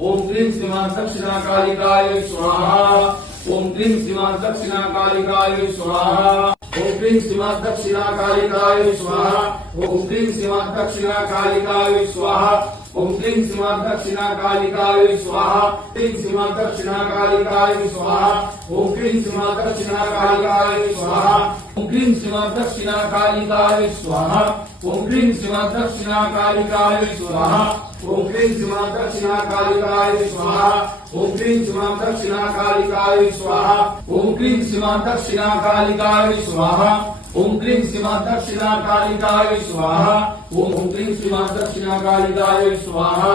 ओम क्लीं श्रीमां दक्षिणाकालिकाय स्वाहा। ओम क्लीं श्रीमां दक्षिणाकालिकाय स्वाहा। ओम क्लीं श्रीमां दक्षिणाकालिकाय स्वाहा। ओम क्लीं श्रीमां दक्षिणाकालिकाय स्वाहा। ओम क्लीं श्रीमां दक्षिणाकालिकाय स्वाहा। क्लीं श्रीमां दक्षिणाकालिकाय स्वाहा। ओम क्लीं श्रीमां दक्षिणाकालिकाय स्वाहा। ओम क्लीं श्रीमां दक्षिणाकालिकाय स्वाहा। ओम क्लीं श्रीमां दक्षिणाकालिकाय स्वाहा। ओम क्लीं श्रीमां दक्षिणाकालिकाय स्वाहा। ओम क्लीं श्रीमां दक्षिणाकालिकाय स्वाहा। ओम क्लीं श्रीमां दक्षिणाकालिकाय स्वाहा। ओम क्लीं श्रीमां दक्षिणाकालिकाय स्वाहा। ओम क्लीं श्रीमां दक्षिणाकालिकाय स्वाहा।